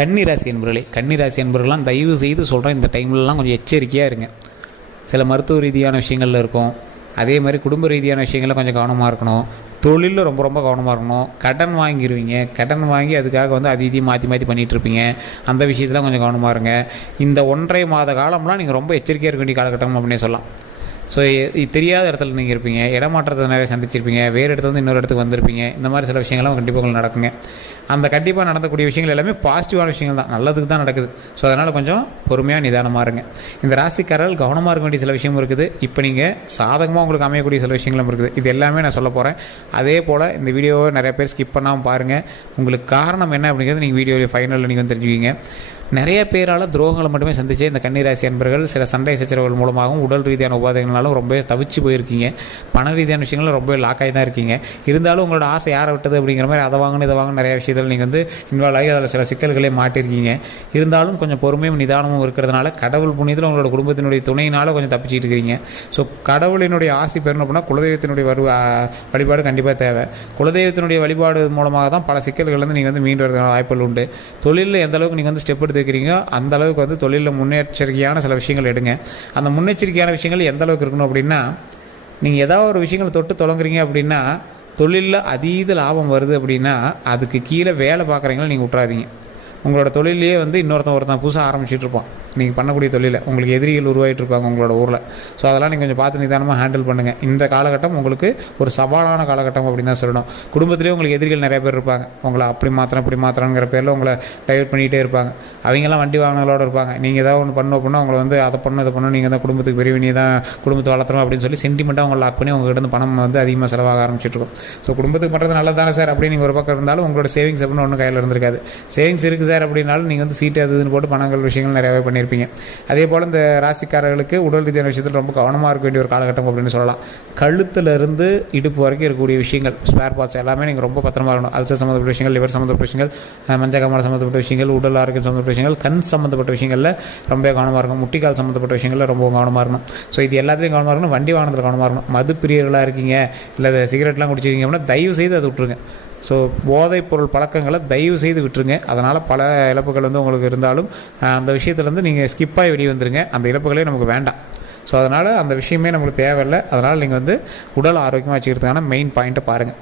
கன்னிராசி என்பவர்களே, கன்னிராசி என்பவர்கள்லாம் தயவு செய்து சொல்கிறேன், இந்த டைம்லலாம் கொஞ்சம் எச்சரிக்கையாக இருங்க. சில மருத்துவ ரீதியான விஷயங்களில் இருக்கும், அதே மாதிரி குடும்ப ரீதியான விஷயங்களில் கொஞ்சம் கவனமாக இருக்கணும். தொழிலில் ரொம்ப ரொம்ப கவனமாக இருக்கணும். கடன் வாங்கிடுவீங்க, கடன் வாங்கி அதுக்காக வந்து அது இதையும் மாற்றி மாற்றி பண்ணிகிட்ருப்பீங்க. அந்த விஷயத்தில் கொஞ்சம் கவனமாக இருங்க. இந்த 1.5 மாத காலம்லாம் நீங்கள் ரொம்ப எச்சரிக்கையாக இருக்க வேண்டிய காலகட்டம் அப்படின்னே சொல்லலாம். ஸோ தெரியாத இடத்துல நீங்கள் இருப்பீங்க, இடமாற்றத்தை நிறைய சந்திச்சிருப்பீங்க, வேறு இடத்துல வந்து இன்னொரு இடத்துக்கு வந்திருப்பீங்க. இந்த மாதிரி சில விஷயங்கள்லாம் கண்டிப்பாக உங்களுக்கு நடக்குங்க. அந்த கண்டிப்பாக நடக்கக்கூடிய விஷயங்கள் எல்லாமே பாசிட்டிவான விஷயங்கள் தான், நல்லதுக்கு தான் நடக்குது. ஸோ அதனால் கொஞ்சம் பொறுமையாக நிதானமாக இருங்க. இந்த ராசிக்காரர்கள் கவனமாக இருக்க வேண்டிய சில விஷயமும் இருக்குது. இப்போ நீங்கள் சாதகமாக உங்களுக்கு அமையக்கூடிய சில விஷயங்களும் இருக்குது. இது எல்லாமே நான் சொல்ல போகிறேன். அதே போல் இந்த வீடியோவை நிறைய பேர் ஸ்கிப் பண்ணாமல் பாருங்கள். உங்களுக்கு காரணம் என்ன அப்படிங்கிறது நீங்கள் வீடியோவில் ஃபைனலில் நீங்கள் வந்து தெரிஞ்சுக்கிங்க. நிறைய பேரால் துரோகங்களை மட்டுமே சந்திச்சு இந்த கன்னிராசி அன்பர்கள் சில சண்டை சச்சரவுகள் மூலமாகவும் உடல் ரீதியான உபாதைகள்னாலும் ரொம்ப தவிச்சு போயிருக்கீங்க. பண ரீதியான விஷயங்களும் ரொம்ப லாக்காகி தான் இருக்கீங்க. இருந்தாலும் உங்களோட ஆசை யாரை விட்டது அப்படிங்கிற மாதிரி அதை வாங்கணும் இதை வாங்கணும் நிறைய விஷயத்தில் நீங்கள் வந்து இன்வால்வ் ஆகி அதில் சில சிக்கல்களே மாட்டிருக்கீங்க. இருந்தாலும் கொஞ்சம் பொறுமையும் நிதானமும் இருக்கிறதுனால கடவுள் புண்ணியத்தில் உங்களோட குடும்பத்தினுடைய துணையினால் கொஞ்சம் தப்பிச்சிட்டு இருக்கிறீங்க. ஸோ கடவுளினுடைய ஆசை பெறணும் அப்படின்னா குலதெய்வத்தினுடைய வழிபாடு கண்டிப்பாக தேவை. குலதெய்வத்தினுடைய வழிபாடு மூலமாக தான் பல சிக்கல்கள்லேருந்து நீங்கள் வந்து மீண்டு வரதுக்கான வாய்ப்புகள் உண்டு. தொழிலில் எந்த அளவுக்கு நீங்கள் வந்து ஸ்டெப் எடுத்து வைக்கிறீங்க அந்த அளவுக்கு வந்து தொழிலில் முன்னெச்சரிக்கையான சில விஷயங்கள் எடுங்க. அந்த முன்னெச்சரிக்கையான விஷயங்கள் எந்த அளவுக்கு இருக்கணும் அப்படின்னா, நீங்கள் ஏதாவது ஒரு விஷயங்களை தொட்டு தொடங்குறீங்க அப்படின்னா தொழிலில் அதீத லாபம் வருது அப்படின்னா அதுக்கு கீழே வேலை பார்க்குறீங்களா நீங்கள் விட்றாதீங்க. உங்களோட தொழிலையே வந்து ஒருத்தன் புதுசாக ஆரம்பிச்சுட்டு இருப்பான். நீங்கள் பண்ணக்கூடிய தொழிலில் உங்களுக்கு எதிரிகள் உருவாகிட்டு இருப்பாங்க உங்களோட ஊரில். ஸோ அதெல்லாம் நீங்கள் கொஞ்சம் பார்த்து நிதானமாக ஹேண்டில் பண்ணுங்கள். இந்த காலகட்டம் உங்களுக்கு ஒரு சவாலான காலகட்டம் அப்படின்னு தான் சொல்லணும். குடும்பத்திலே உங்களுக்கு எதிரிகள் நிறைய பேர் இருப்பாங்க. உங்களை அப்படி மாத்திரம் இப்படி மாத்திரங்கிற பேரில் உங்களை டைவர்ட் பண்ணிகிட்டே இருப்பாங்க. அவங்கெல்லாம் வண்டி வாகனங்களோடு இருப்பாங்க. நீங்கள் ஏதாவது ஒன்று பண்ணணும் அப்படின்னா உங்களை வந்து அதை பண்ணணும் இதை பண்ணணும், நீங்கள் தான் குடும்பத்துக்கு பெரிய நீ தான் குடும்பத்தை வளர்த்துறோம் அப்படின்னு சொல்லி சென்டிமெண்ட்டாக உங்களை லாக் பண்ணி உங்கள்கிட்ட இருந்து பணம் வந்து அதிகமாக செலவாக ஆரம்பிச்சிட்ருக்கும். ஸோ குடும்பத்துக்கு பண்ணுறது நல்லதானே சார் அப்படின்னு நீங்கள் ஒரு பக்கம் இருந்தாலும் உங்களோட சேவிங்ஸ் அப்படின்னு ஒன்றும் கையில் இருந்திருக்காது. சேவிங்ஸ் இருக்குது சார் அப்படின்னாலும் நீங்கள் வந்து சீட்டு அது இதுன்னு போட்டு பணங்கள் விஷயங்கள் நிறையாவே பண்ணியிருப்பீங்க. அதே போல் இந்த ராசிக்காரர்களுக்கு உடல் ரீதியான விஷயத்தில் ரொம்ப கவனமாக இருக்க வேண்டிய ஒரு காலகட்டம் அப்படின்னு சொல்லலாம். கழுத்துலேருந்து இடுப்பு வரைக்கும் இருக்கக்கூடிய விஷயங்கள் ஸ்பேர் பார்ட்ஸ் எல்லாமே நீங்கள் ரொம்ப பத்திரமா இருக்கணும். அல்சர் சம்மந்தப்பட்ட விஷயங்கள், லிவர் சம்மந்தப்பட்ட விஷயங்கள், மஞ்சக்காமலை சம்மந்தப்பட்ட விஷயங்கள், உடல் ஆரோக்கியம் சம்மந்தப்பட்ட விஷயங்கள், கண் சம்மந்தப்பட்ட விஷயங்களில் ரொம்ப கவனமாக இருக்கணும். முட்டிக்கால் சம்மந்தப்பட்ட விஷயங்களில் ரொம்ப கவனமாக இருக்கணும். ஸோ இது எல்லாத்தையும் கவனமாக இருக்கணும். வண்டி வாகனத்தில் கவனமாக இருக்கணும். மது பிரியர்களாக இருக்கீங்க இல்லை சிகரெட்லாம் குடிச்சிருக்கீங்க அப்படின்னா தயவு செய்து அதை விட்டுருங்க. ஸோ போதைப் பொருள் பழக்கங்களை தயவு செய்து விட்டுருங்க. அதனால் பல இழப்புகள் வந்து உங்களுக்கு இருந்தாலும் அந்த விஷயத்துலேருந்து நீங்கள் ஸ்கிப்பாகி வெளியே வந்துடுங்க. அந்த இழப்புகளே நமக்கு வேண்டாம். ஸோ அதனால் அந்த விஷயமே நம்மளுக்கு தேவையில்லை. அதனால் நீங்கள் வந்து உடல் ஆரோக்கியமாக வச்சுக்கிறதுக்கான மெயின் பாயிண்ட்டை பாருங்கள்.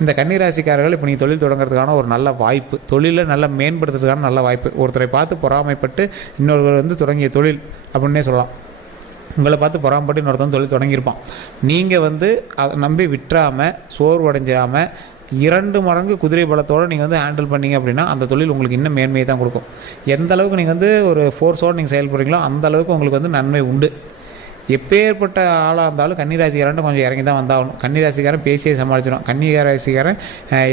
இந்த கன்னிராசிக்காரர்கள் இப்போ நீங்கள் தொழில் தொடங்குறதுக்கான ஒரு நல்ல வாய்ப்பு, தொழிலை நல்லா மேம்படுத்துறதுக்கான நல்ல வாய்ப்பு. ஒருத்தரை பார்த்து பொறாமைப்பட்டு இன்னொருவர் வந்து தொடங்கிய தொழில் அப்படின்னே சொல்லலாம். உங்களை பார்த்து பொறாமப்பட்டு இன்னொருத்தன் தொழில் தொடங்கியிருப்பான். நீங்கள் வந்து அதை நம்பி விட்டுறாமல் சோர்வடைஞ்சிடாமல் 2 மடங்கு குதிரை பலத்தோடு நீங்கள் வந்து ஹேண்டில் பண்ணிங்க அப்படின்னா அந்த தொழில் உங்களுக்கு இன்னும் மேன்மையை தான் கொடுக்கும். எந்த அளவுக்கு நீங்கள் வந்து ஒரு ஃபோர்ஸோடு நீங்கள் செயல்படுறீங்களோ அந்த அளவுக்கு உங்களுக்கு வந்து நன்மை உண்டு. எப்பேற்பட்ட ஆளாக இருந்தாலும் கன்னிராசிக்காரன் கொஞ்சம் இறங்கி தான் வந்தாகணும். கன்னிராசிக்காரன் பேசியே சமாளிச்சிடும். கன்னிராசிக்காரன்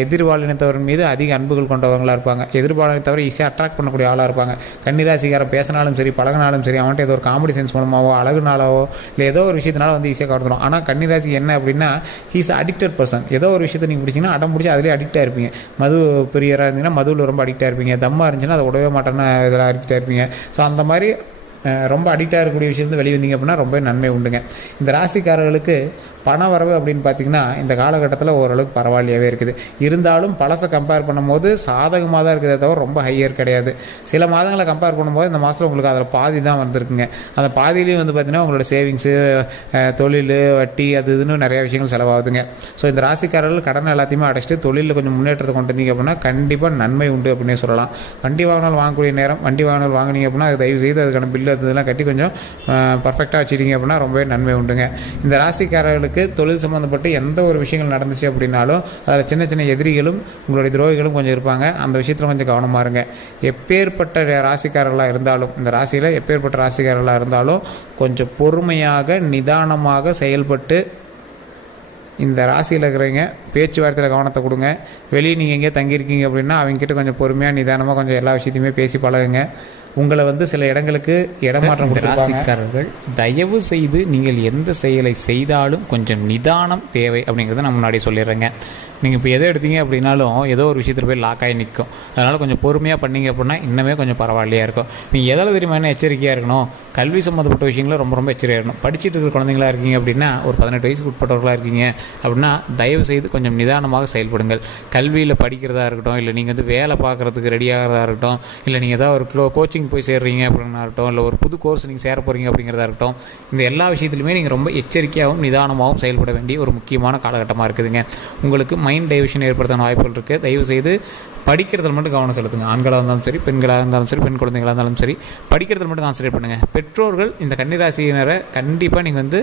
எதிர்பாலினத்தவர் மீது அதிக அன்புகள் கொண்டவங்களாக இருப்பாங்க. எதிர்பாலினத்தவரை ஈஸியாக அட்ராக்ட் பண்ணக்கூடிய ஆளாக இருப்பாங்க. கன்னிராசிக்காரன் பேசினாலும் சரி பழகினாலும் சரி அவன்கிட்ட ஏதோ ஒரு காமெடி சென்ஸ் மூலமாகவோ அழகுனாலவோ இல்லை ஏதோ ஒரு விஷயத்தினால வந்து ஈஸியாக கவர்ந்துடும். ஆனால் கன்னிராசி என்ன அப்படின்னா ஹீஸ் அடிக்டட் பர்சன். ஏதோ ஒரு விஷயத்தை நீங்கள் பிடிச்சிங்கன்னா அடம் பிடிச்சி அதிலே அடிக்டாக இருப்பீங்க. மது பிரியராக இருந்தீங்கன்னா மதுவில் ரொம்ப அடிக்டாக இருப்பீங்க. தம்மா இருந்துச்சுன்னா அதை உடவே மாட்டேன்னு இதில் அடிக்டாக இருப்பீங்க. ஸோ அந்த மாதிரி ரொம்ப அடிக்டாக இருக்கக்கூடிய விஷயத்து வெளியே வந்தீங்க அப்படின்னா ரொம்ப நன்மை உண்டுங்க. இந்த ராசிக்காரர்களுக்கு பண வரவு அப்படின்னு பார்த்திங்கன்னா இந்த காலகட்டத்தில் ஓரளவுக்கு பரவாயில்லையாகவே இருக்குது. இருந்தாலும் பழசை கம்பேர் பண்ணும்போது சாதகமாக தான் இருக்குதே தவிர ரொம்ப ஹையர் கிடையாது. சில மாதங்களை கம்பேர் பண்ணும்போது இந்த மாதத்தில் உங்களுக்கு அதில் பாதி தான் வந்திருக்குங்க. அந்த பாதியிலையும் வந்து பார்த்திங்கன்னா உங்களோட சேவிங்ஸு, தொழில், வட்டி அது இதுன்னு நிறையா விஷயங்கள் செலவாகுதுங்க. ஸோ இந்த ராசிக்காரர்கள் கடன் எல்லாத்தையுமே அடைச்சிட்டு தொழிலில் கொஞ்சம் முன்னேற்றத்தை கொண்டு வந்தீங்க அப்படின்னா கண்டிப்பாக நன்மை உண்டு அப்படின்னே சொல்லலாம். வண்டி வாகனம் வாங்கக்கூடிய நேரம் வண்டி வாகனம் வாங்கினீங்க அப்படின்னா அது தயவு செய்து அதுக்கான பில்லு அதெல்லாம் கட்டி கொஞ்சம் பர்ஃபெக்டாக வச்சுட்டீங்க அப்படின்னா ரொம்பவே நன்மை உண்டுங்க. இந்த ராசிக்காரர்களுக்கு தொழில் சம்மந்தப்பட்டு எந்த ஒரு விஷயங்கள் நடந்துச்சு அப்படின்னாலும் அதில் சின்ன சின்ன எதிரிகளும் உங்களுடைய துரோகிகளும் கொஞ்சம் இருப்பாங்க. அந்த விஷயத்தில் கொஞ்சம் கவனமாக இருங்க. எப்பேற்பட்ட ராசிக்காரர்களாக இருந்தாலும் இந்த ராசியில் எப்பேற்பட்ட ராசிக்காரர்களாக இருந்தாலும் கொஞ்சம் பொறுமையாக நிதானமாக செயல்பட்டு இந்த ராசியில் இருக்கிறவங்க பேச்சுவார்த்தையில் கவனத்தை கொடுங்க. வெளியே நீங்கள் எங்கேயே தங்கியிருக்கீங்க அப்படின்னா அவங்ககிட்ட கொஞ்சம் பொறுமையாக நிதானமாக கொஞ்சம் எல்லா விஷயத்தையுமே பேசி பழகுங்க. உங்களை வந்து சில இடங்களுக்கு இடமாற்றம் ராசிக்காரர்கள் தயவு செய்து நீங்கள் எந்த செயலை செய்தாலும் கொஞ்சம் நிதானம் தேவை அப்படிங்கிறத நான் முன்னாடி சொல்லிடுறேங்க. நீங்கள் இப்போ எதை எடுத்தீங்க அப்படின்னாலும் ஏதோ ஒரு விஷயத்தில் போய் லாக் ஆகி நிற்கும். அதனால் கொஞ்சம் பொறுமையாக பண்ணிங்க அப்படின்னா இன்னுமே கொஞ்சம் பரவாயில்லையாக இருக்கும். நீங்கள் எதில் தெரியுமா என்ன எச்சரிக்கையாக இருக்கணும், கல்வி சம்மந்தப்பட்ட விஷயங்கள ரொம்ப ரொம்ப எச்சரிக்கையாக இருக்கணும். படிச்சுட்டு இருக்கிற குழந்தைங்களா இருக்கீங்க அப்படின்னா, ஒரு 18 வயசுக்கு உட்பட்டவர்களாக இருக்கீங்க அப்படின்னா தயவு செய்து கொஞ்சம் நிதானமாக செயல்படுங்கள். கல்வியில் படிக்கிறதா இருக்கட்டும், இல்லை நீங்கள் வந்து வேலை பார்க்குறதுக்கு ரெடி ஆகிறதா இருக்கட்டும், இல்லை நீங்கள் ஏதாவது ஒரு கோச்சிங் போய் சேர்றீங்க அப்படின்னா இருக்கட்டும், இல்லை ஒரு புது கோர்ஸ் நீங்கள் சேர போகிறீங்க அப்படிங்கிறதா இருக்கட்டும், இந்த எல்லா விஷயத்துலையுமே நீங்கள் ரொம்ப எச்சரிக்கையாகவும் நிதானமாகவும் செயல்பட வேண்டிய ஒரு முக்கியமான காலகட்டமாக இருக்குதுங்க. உங்களுக்கு மைண்ட் டைவர்ஷன் ஏற்படுத்தான வாய்ப்புகள் இருக்குது. தயவுசெய்து படிக்கிறதுல மட்டும் கவனம் செலுத்துங்க. ஆண்களாக இருந்தாலும் சரி, பெண்களாக இருந்தாலும் சரி, பெண் குழந்தைகளாக இருந்தாலும் சரி, படிக்கிறதுல மட்டும் கான்சன்ட்ரேட் பண்ணுங்கள். பெற்றோர்கள் இந்த கன்னிராசியினரை கண்டிப்பாக நீங்கள் வந்து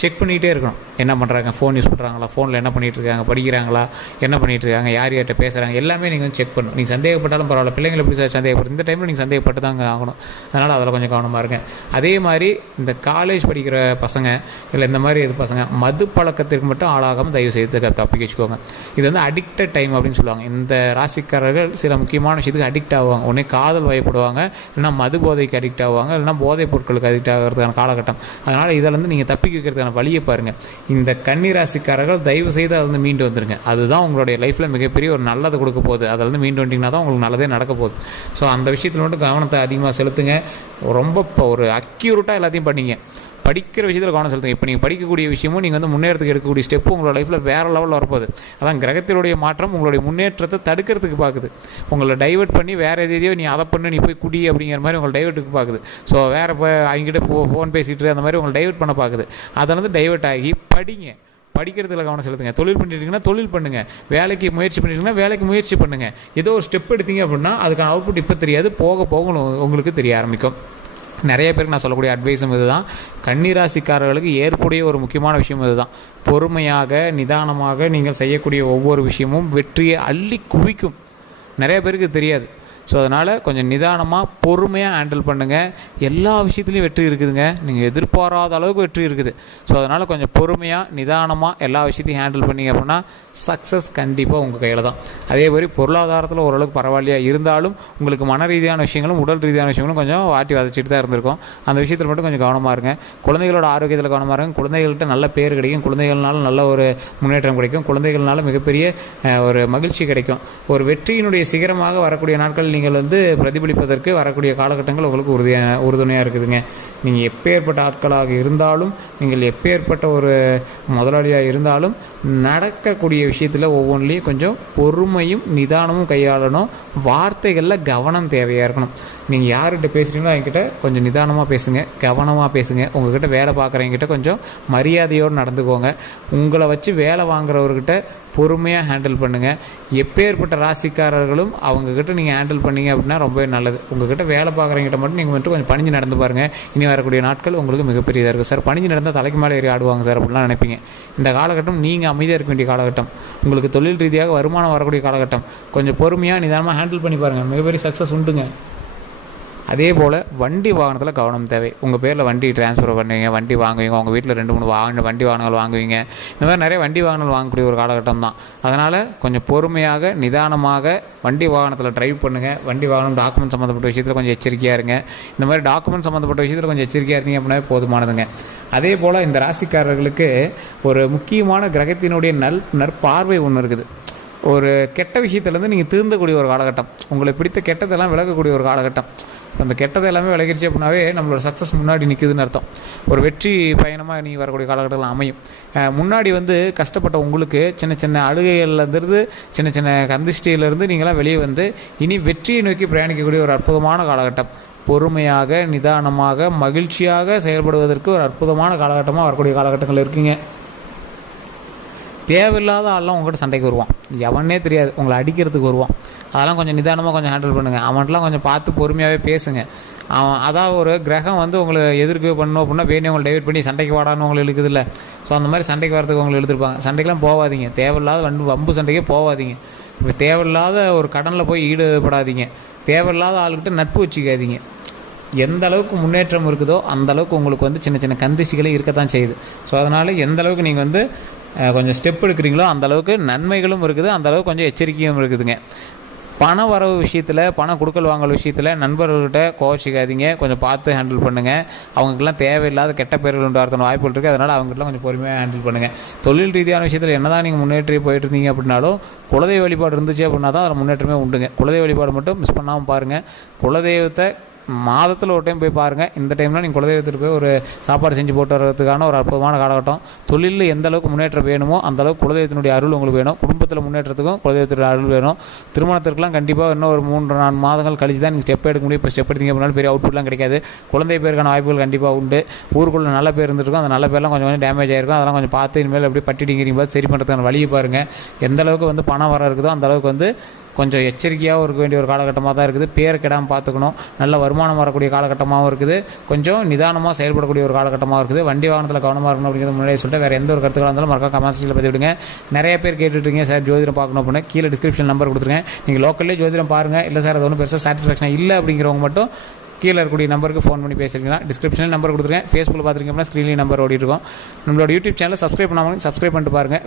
செக் பண்ணிகிட்டே இருக்கணும். என்ன பண்ணுறாங்க, ஃபோன் யூஸ் பண்ணுறாங்களா, ஃபோனில் என்ன பண்ணிகிட்டு இருக்காங்க, படிக்கிறாங்களா, என்ன பண்ணிகிட்டு இருக்காங்க, யார் யார்கிட்ட பேசுகிறாங்க, எல்லாமே நீங்கள் வந்து செக் பண்ணணும். நீங்கள் சந்தேகப்பட்டாலும் பரவாயில்ல, பிள்ளைங்களை எப்படி சார் சந்தேகப்படும், இந்த டைமில் நீங்கள் சந்தேகப்பட்டு தாங்க ஆகணும். அதனால் அதில் கொஞ்சம் கவனமாக இருங்க. அதே மாதிரி இந்த காலேஜ் படிக்கிற பசங்க, இல்லை இந்த மாதிரி இது பசங்க மது பழக்கத்திற்கு மட்டும் ஆளாகாமல் தயவு செய்து தப்பிக்க வச்சுக்கோங்க. இது வந்து அடிக்டட் டைம் அப்படின்னு சொல்லுவாங்க. இந்த ராசிக்காரர்கள் சில முக்கியமான விஷயத்துக்கு அடிக்ட் ஆகுவாங்க. ஒன்றே காதல் வயப்படுவாங்க, இல்லைனா மது போதைக்கு அடிக்ட் ஆகுவாங்க, இல்லைனா போதைப் பொருட்களுக்கு அடிக்ட் ஆகிறதுக்கான காலகட்டம். அதனால் இதிலேருந்து நீங்கள் தப்பிக்க வைக்கிறதுக்கான வழியை பாருங்கள். இந்த கன்னிராசிக்காரர்கள் தயவு செய்து அதை வந்து மீண்டு வந்துருங்க. அதுதான் உங்களுடைய லைஃப்பில் மிகப்பெரிய ஒரு நல்லது கொடுக்க போகுது. அதில் வந்து மீண்டு வந்துட்டிங்கன்னா தான் உங்களுக்கு நல்லதே நடக்க போகுது. ஸோ அந்த விஷயத்தில் மட்டும் கவனத்தை அதிகமாக செலுத்துங்க. ரொம்ப ஒரு அக்யூரேட்டாக எல்லாத்தையும் பண்ணிங்க. படிக்கிற விஷயத்தில் கவனம் செலுத்துங்க. இப்போ நீங்கள் படிக்கக்கூடிய விஷயமும் நீங்கள் வந்து முன்னேறத்துக்கு எடுக்கக்கூடிய ஸ்டெப்பு உங்களோட லைஃப்பில் வேறு லெவலில் வரப்போகுது. அதான் கிரகத்தினுடைய மாற்றம் உங்களுடைய முன்னேற்றத்தை தடுக்கிறதுக்கு பார்க்குது. உங்களை டைவெர்ட் பண்ணி வேறு எதையோ நீ அதை பண்ணு, நீ போய் குடி அப்படிங்கிற மாதிரி உங்களை டைவெர்ட்டுக்கு பார்க்குது. ஸோ வேறு இப்போ அவங்ககிட்ட ஃபோன் பேசிகிட்டு அந்த மாதிரி உங்களை டைவெர்ட் பண்ண பார்க்குது. அதை வந்து டைவெர்ட் ஆகி படிங்க. படிக்கிறதுல கவனம் செலுத்துங்க. தொழில் பண்ணிட்டீங்கன்னா தொழில் பண்ணுங்கள். வேலைக்கு முயற்சி பண்ணிட்டீங்கன்னா வேலைக்கு முயற்சி பண்ணுங்கள். ஏதோ ஒரு ஸ்டெப் எடுத்தீங்க அப்படின்னா அதுக்கான அவுட்புட் இப்போ தெரியாது, போக போக உங்களுக்கு தெரிய ஆரம்பிக்கும். நிறைய பேருக்கு நான் சொல்லக்கூடிய அட்வைஸும் இதுதான். கன்னிராசிக்காரர்களுக்கு ஏற்புடைய ஒரு முக்கியமான விஷயம் இதுதான். பொறுமையாக நிதானமாக நீங்கள் செய்யக்கூடிய ஒவ்வொரு விஷயமும் வெற்றியை அள்ளி குவிக்கும். நிறைய பேருக்கு தெரியாது. ஸோ அதனால் கொஞ்சம் நிதானமாக பொறுமையாக ஹேண்டில் பண்ணுங்கள். எல்லா விஷயத்துலையும் வெற்றி இருக்குதுங்க. நீங்கள் எதிர்பாராத அளவுக்கு வெற்றி இருக்குது. ஸோ அதனால் கொஞ்சம் பொறுமையாக நிதானமாக எல்லா விஷயத்தையும் ஹேண்டில் பண்ணிங்க அப்படின்னா சக்ஸஸ் கண்டிப்பாக உங்கள் கையில் தான். அதே மாதிரி பொருளாதாரத்தில் ஓரளவுக்கு பரவாயில்லையா இருந்தாலும் உங்களுக்கு மன ரீதியான விஷயங்களும் உடல் ரீதியான விஷயங்களும் கொஞ்சம் வாட்டி வதச்சிட்டு தான் இருந்திருக்கும். அந்த விஷயத்தில் மட்டும் கொஞ்சம் கவனமாக இருங்க. குழந்தைகளோட ஆரோக்கியத்தில் கவனமாக இருங்க. குழந்தைகள்கிட்ட நல்ல பேர் கிடைக்கும். குழந்தைகள்னால நல்ல ஒரு முன்னேற்றம் கிடைக்கும். குழந்தைகள்னால மிகப்பெரிய ஒரு மகிழ்ச்சி கிடைக்கும். ஒரு வெற்றியினுடைய சிகரமாக வரக்கூடிய நாட்கள் நீங்கள் வந்து பிரதிபலிப்பதற்கு வரக்கூடிய காலகட்டங்கள் உங்களுக்கு உறுதுணையாக இருக்குதுங்க. நீங்கள் எப்பேற்பட்ட ஆட்களாக இருந்தாலும், நீங்கள் எப்பேற்பட்ட ஒரு முதலாளியாக இருந்தாலும், நடக்கக்கூடிய விஷயத்தில் ஒவ்வொன்றிலையும் கொஞ்சம் பொறுமையும் நிதானமும் கையாளணும். வார்த்தைகளில் கவனம் தேவையாக இருக்கணும். நீங்கள் யார்கிட்ட பேசுகிறீங்களோ அவங்ககிட்ட கொஞ்சம் நிதானமாக பேசுங்க, கவனமாக பேசுங்க. உங்கள்கிட்ட வேலை பார்க்குறவங்ககிட்ட கொஞ்சம் மரியாதையோடு நடந்துக்கோங்க. உங்களை வச்சு வேலை வாங்குறவர்கிட்ட பொறுமையாக ஹேண்டில் பண்ணுங்கள். எப்பேற்பட்ட ராசிக்காரர்களும் அவங்கக்கிட்ட நீங்கள் ஹேண்டில் பண்ணிங்க அப்படின்னா ரொம்பவே நல்லது. உங்கள்கிட்ட வேலை பார்க்குறவங்ககிட்ட மட்டும் நீங்கள் மட்டும் கொஞ்சம் பணிஞ்சு நடந்து பாருங்கள். இனி வரக்கூடிய நாட்கள் உங்களுக்கு மிகப்பெரியதாக இருக்குது. சார் பணிஞ்சு நடந்தால் தலைக்கு மேலே ஏறி ஆடுவாங்க சார் அப்படிலாம் நினைப்பீங்க. இந்த காலகட்டம் நீங்கள் அமைதியாக இருக்க வேண்டிய காலகட்டம். உங்களுக்கு தொழில் ரீதியாக வருமானம் வரக்கூடிய காலகட்டம். கொஞ்சம் பொறுமையாக நிதானமாக ஹேண்டில் பண்ணி பாருங்கள். மிகப்பெரிய சக்ஸஸ் உண்டுங்க. அதே போல் வண்டி வாகனத்தில் கவனம் தேவை. உங்கள் பேரில் வண்டி ட்ரான்ஸ்ஃபர் பண்ணுவீங்க, வண்டி வாங்குவீங்க, உங்கள் வீட்டில் 2-3 வண்டி வாகனங்கள் வாங்குவீங்க. இந்த மாதிரி நிறைய வண்டி வாகனங்கள் வாங்கக்கூடிய ஒரு காலகட்டம் தான். அதனால் கொஞ்சம் பொறுமையாக நிதானமாக வண்டி வாகனத்தில் ட்ரைவ் பண்ணுங்கள். வண்டி வாகனம் டாக்குமெண்ட் சம்மந்தப்பட்ட விஷயத்தில் கொஞ்சம் எச்சரிக்கையாக இருங்க. இந்த மாதிரி டாக்குமெண்ட் சம்மந்தப்பட்ட விஷயத்தில் கொஞ்சம் எச்சரிக்கையாக இருந்தீங்க அப்படின்னா போதுமானதுங்க. அதே போல் இந்த ராசிக்காரர்களுக்கு ஒரு முக்கியமான கிரகத்தினுடைய நற்பார்வை ஒன்று இருக்குது. ஒரு கெட்ட விஷயத்துலேருந்து நீங்கள் திருந்தக்கூடிய ஒரு காலகட்டம். உங்களை பிடித்த கெட்டதெல்லாம் விலகக்கூடிய ஒரு காலகட்டம். அந்த கெட்டதை எல்லாமே விலகிடுச்சு அப்படின்னாவே நம்மளோட சக்ஸஸ் முன்னாடி நிற்குதுன்னு அர்த்தம். ஒரு வெற்றி பயணமாக நீ வரக்கூடிய காலகட்டத்தில் அமையும். முன்னாடி வந்து கஷ்டப்பட்ட உங்களுக்கு சின்ன சின்ன அழுகைகள்லேருந்து, சின்ன சின்ன கந்திஷ்டியிலேருந்து நீங்களாம் வெளியே வந்து இனி வெற்றியை நோக்கி பிரயாணிக்கக்கூடிய ஒரு அற்புதமான காலகட்டம். பொறுமையாக நிதானமாக மகிழ்ச்சியாக செயல்படுவதற்கு ஒரு அற்புதமான காலகட்டமாக வரக்கூடிய காலகட்டங்கள் இருக்குங்க. தேவையில்லாத ஆள்லாம் உங்கள்கிட்ட சண்டைக்கு வருவான். எவனே தெரியாது, உங்களை அடிக்கிறதுக்கு வருவான். அதெல்லாம் கொஞ்சம் நிதானமாக கொஞ்சம் ஹேண்டில் பண்ணுங்கள். அவன்கிட்டலாம் கொஞ்சம் பார்த்து பொறுமையாகவே பேசுங்க. அவன் அதான் ஒரு கிரகம் வந்து உங்களை எதிர்க்கு பண்ணணும் அப்படின்னா வேணும் உங்களை டைவெர்ட் பண்ணி சண்டைக்கு வாடான்னு உங்களை இழுக்குது இல்லை. ஸோ அந்த மாதிரி சண்டைக்கு வரதுக்கு உங்களை எழுதிருப்பாங்க. சண்டைக்கெலாம் போகாதீங்க. தேவையில்லாத வம்பு சண்டைக்கே போகாதீங்க. இப்போ தேவையில்லாத ஒரு கடனில் போய் ஈடுபடாதீங்க. தேவையில்லாத ஆளுக்கிட்ட நட்பு வச்சுக்காதீங்க. எந்த அளவுக்கு முன்னேற்றம் இருக்குதோ அந்த அளவுக்கு உங்களுக்கு வந்து சின்ன சின்ன கந்திஷ்டிகளே இருக்கத்தான் செய்யுது. ஸோ அதனால் எந்த அளவுக்கு நீங்கள் வந்து கொஞ்சம் ஸ்டெப் எடுக்கிறீங்களோ அந்தளவுக்கு நன்மைகளும் இருக்குது, அந்தளவுக்கு கொஞ்சம் எச்சரிக்கையும் இருக்குதுங்க. பண வரவு விஷயத்தில், பண கொடுக்கல் வாங்கல் விஷயத்தில் நண்பர்கள்கிட்ட கோச்சிக்காதீங்க. கொஞ்சம் பார்த்து ஹேண்டில் பண்ணுங்கள். அவங்களுக்குலாம் தேவையில்லாத கெட்ட பேர்கள் உண்டாகிறதுன வாய்ப்புகள் இருக்குது. அதனால் அவங்ககிட்டலாம் கொஞ்சம் பொறுமையாக ஹேண்டில் பண்ணுங்கள். தொழில் ரீதியான விஷயத்தில் என்ன தான் நீங்கள் முன்னேற்றி போயிட்டு இருந்தீங்க அப்படின்னாலும், குலதெய்வ வழிபாடு இருந்துச்சு அப்படின்னா தான் அதில் முன்னேற்றமே உண்டுங்க. குலதெய்வ வழிபாடு மட்டும் மிஸ் பண்ணாமல் பாருங்கள். குலதெய்வத்தை மாதத்தில் ஒரு டைம் போய் பாருங்கள். இந்த டைமில் நீங்கள் குலதெய்வத்துக்கு போய் ஒரு சாப்பாடு செஞ்சு போட்டு வர்றதுக்கான ஒரு அற்புதமான காலகட்டம். தொழிலில் எந்த அளவுக்கு முன்னேற்றம் வேணுமோ அந்த அளவுக்கு குலதெய்வத்தினுடைய அருள் உங்களுக்கு வேணும். குடும்பத்தில் முன்னேற்றத்துக்கும் குலதெய்வத்தினுடைய அருள் வேணும். திருமணத்திற்கெலாம் கண்டிப்பாக இன்னும் ஒரு 3-4 மாதங்கள் கழிச்சு தான் நீங்கள் ஸ்டெப் எடுக்க முடியும். இப்போ ஸ்டெப் எடுத்தீங்க அப்படின்னாலும் பெரிய அவுட்புட்லாம் கிடைக்காது. குழந்தை பேருக்கான வாய்ப்புகள் கண்டிப்பாக உண்டு. ஊருக்குள்ளே நல்ல பேர் இருந்துருக்கும். அந்த நல்ல பேர்லாம் கொஞ்சம் டேமேஜ் ஆகிருக்கும். அதெல்லாம் கொஞ்சம் பார்த்து இனிமேல் எப்படி பட்டிடிங்கிறீங்க சரி பண்ணுறதுக்கான வழியை பாருங்கள். எந்த அளவுக்கு பணம் வர இருக்குதோ அந்த அளவுக்கு கொஞ்சம் எச்சரிக்கையாகவும் இருக்க வேண்டிய ஒரு காலகட்டமாக தான் இருக்குது. பேரை கெடாமல் பார்த்துக்கணும். நல்ல வருமானம் வரக்கூடிய காலகட்டமாகவும் இருக்குது. கொஞ்சம் நிதானமாக செயல்படக்கூடிய ஒரு காலகட்டமாக இருக்குது. வண்டி வாகனத்தில் கவனமாக இருக்கணும் அப்படிங்கிறது முன்னாடியே சொல்லிட்டு வேறு எந்த ஒரு கருத்துக்களாக இருந்தாலும் மறக்காம கமெண்ட்ஸில் பதிவு விடுங்க. நிறைய பேர் கேட்டுட்ருக்கீங்க சார் ஜோதிடம் பார்க்கணும் அப்படின்னு. கீழே டிஸ்கிரிப்ஷன் நம்பர் கொடுத்துருங்க. நீங்கள் லோக்கல்லே ஜோதிடம் பாருங்கள். இல்லை சார் அது ஒன்றும் பெருசாக சாட்டிஸ்ஃபேக்ஷன் இல்லை அப்படிங்கிறவங்க மட்டும் கீழே இருக்கக்கூடிய நம்பருக்கு ஃபோன் பண்ணி பேசிக்கலாம். டிஸ்கிரிப்ஷனில் நம்பர் கொடுத்துருக்கேன். ஃபேஸ்புக்கில் பார்த்துருக்கீங்கன்னா ஸ்க்ரீன்லேயும் நம்பர் ஓடிட்டு இருக்கோம். நம்மளோட யூடியூப் சேனலை சப்ஸ்கிரைப் பண்ணாமல் சப்ஸ்கிரைப் பண்ணிட்டு பாருங்கள்.